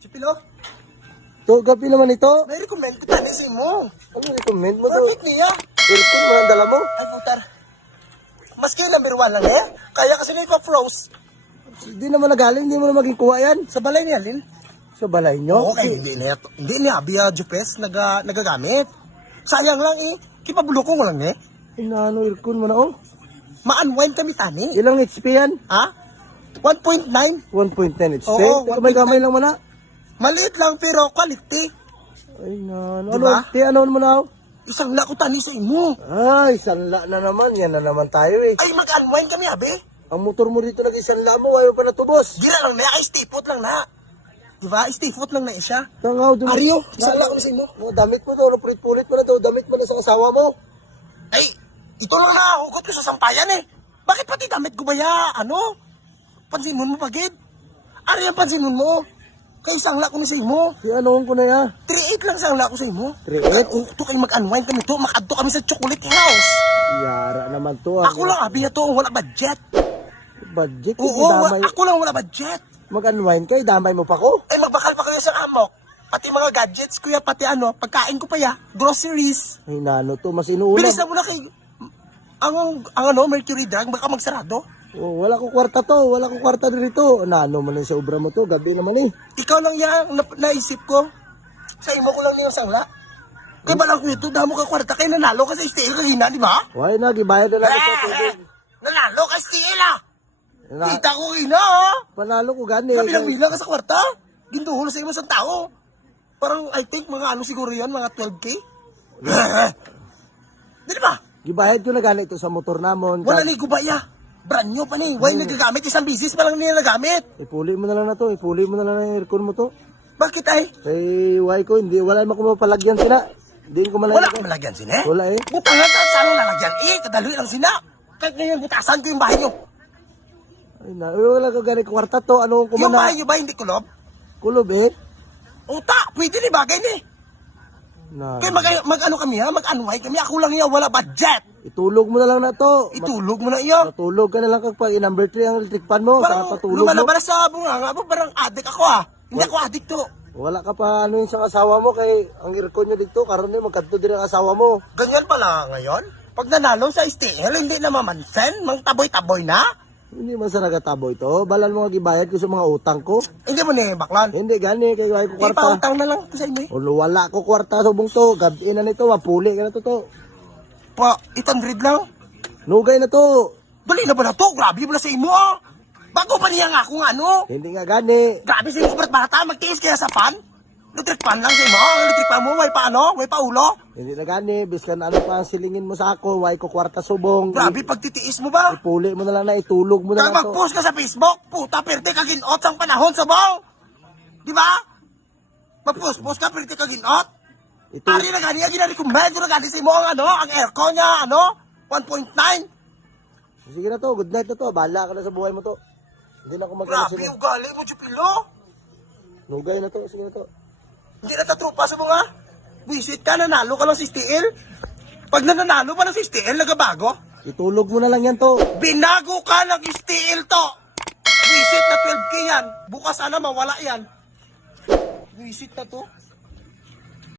Chipilo, To, gabi naman ito. may recommend ko tanisin mo. Ano recommend mo to? Perfect niya. Aircon mo ang dala mo? Ay, putar. Maski number 1 lang eh. Kaya kasi na ipa-froze. Hindi naman nagaling, hindi mo na maging kuha yan. Sa balay niya, Lin. Sa balay nyo? Okay, hindi niya Abia Jupes nagagamit. Sayang lang eh. Kipabulokong ko lang eh. Inano, aircon mo na oh. Ma-unwind kami tani. Ilang HP yan? Ha? 1.9. 1.10 HP? Oo, Teka, may gamay lang mo na. Maliit lang pero quality. Ay, nano. Diba? Ano, ano mo na oh? Isang lako tani sa imo. Ay, sanla na naman. Yan na naman tayo eh. Ay, mag-unwind kami, abi. Ang motor mo dito nag-isanla mo, ayaw pa natubos. Gira lang na, ay stipot lang na. Diba? Stipot lang na siya. Tangaw, Ariyo, isang lako na sa imo. Mga damit mo to, ano, pulit-pulit mo na to, damit mo na sa asawa mo. Ay, ito lang na, hugot ko sa sampayan eh. Bakit pati damit ko ba ya, ano? Pansinon mo pagid. Ari ang pansinon mo. Kay isang lako na sa imo. Si anoon ko na ya. 3.8 lang isang lako sa imo. 3.8? Ito kayo mag-unwind kami to. Makadto kami sa chocolate house. Yara naman to. Ako lang, abi na to. Wala budget. Budget. Oo, ako lang wala budget. Mag-unwind ka, damay mo pa ko. Ay, magbakal pa kayo sa amok. Pati mga gadgets, kuya, pati ano, pagkain ko pa ya. Groceries. Ay, nano to, mas inuulam. Bilis na mo na kay... Ang ano, Mercury Drug, baka magsarado. Oh, wala ko kwarta to, wala ko kwarta dito. Nano man lang sa obra mo to, gabi naman eh. Ikaw lang yan, naisip ko. Sa imo ko lang yung sangla. Kaya ba lang ko ito, damo ka kwarta, kaya nanalo ka sa steel kanina, di ba? Why na, gibayad na lang ito. Nanalo ka steel ah! Na, Kita ko ina ah! panalo ko gani. Kabilang-bilang ka sa kwarta. Ginduhol sa imo sa tao. Parang, I think, mga ano siguro yan, mga 12K? Di ba? Gibayad ko na gani ito sa motor namon. Wala ni gubaya. Brand new pa ni. Why nagagamit? Isang bisis pa lang nila nagamit. Ipuli mo na lang na to, ipuli mo na lang ang aircon mo to. Bakit ay? Kay why ko, hindi, wala naman ko mapalagyan sila. Hindi ko malagyan. Wala kang malagyan sina? Wala eh. Butangan ka, saan mo lalagyan? Kadaloy lang sina. Kahit ngayon, butasan ko yung bahay nyo. Ay na, wala ko gani kwarta to, ano ko Yung man bahay nyo ba hindi kulob? kulob eh. Uta, pwede ni bagay ni. Na, Kaya mag-ano kami ha, mag-unwind kami. Ako lang yan, wala budget. itulog mo na lang na to. Itulog mo na iyo. Matulog ka na lang kapag number 3 ang electric fan mo. Parang Saka patulog mo. lumalabas sa bunga nga po, parang addict ako ha. Hindi ako addict to. Wala ka pa ano yung sa asawa mo kay ang aircon nyo dito. Karoon eh, magkanto din ang asawa mo. Ganyan pala ngayon. Pag nanalo sa STL, hindi na mamansen. Mang taboy-taboy na. Hindi man sa nagataboy to. Balal mo nga gibayad ko sa mga utang ko. Hindi mo ni baklan. Hindi gani, kay wala ko kwarta. Ipautang na lang ko sa inyo. O wala ko kwarta subong to. Gabi na nito, mapuli ka na to. Pa, 800 lang. Nugay na to. Dali na ba na to? Grabe ba na sa imo ah. Bago pa niya nga kung ano. Hindi nga gani. Grabe sa imo brat bata. Magtiis kaya sa pan. Electric pan lang sa imo. Ang electric pan mo, way pa ano? Way pa ulo. Hindi na gani. Biskan ano pa ang silingin mo sa ako. Why ko kwarta subong. Grabe pagtitiis mo ba? Ipuli mo na lang na itulog mo na Kag lang to. mag-post ka sa Facebook. Puta, perte ka ginot sang panahon sa bong. Di ba? Mag-post ka, perte ka ginot. Ito, Ari na gani, ginari-recommend ko na gani sa imo ang ano, ang aircon niya, ano, 1.9. sige na to. Good night na to. Bahala ka na sa buhay mo to. Hindi na ako magkano Grabe, ugali mo, Chupilo. Nugay na to. Sige na to. Hindi na tatrupa sa mga. Visit ka, nanalo ka lang si STL. Pag nanalo pa ng si STL, nagabago. Itulog mo na lang yan to. Binago ka ng STL to. Visit na 12K yan. Bukas sana mawala yan. Visit na to.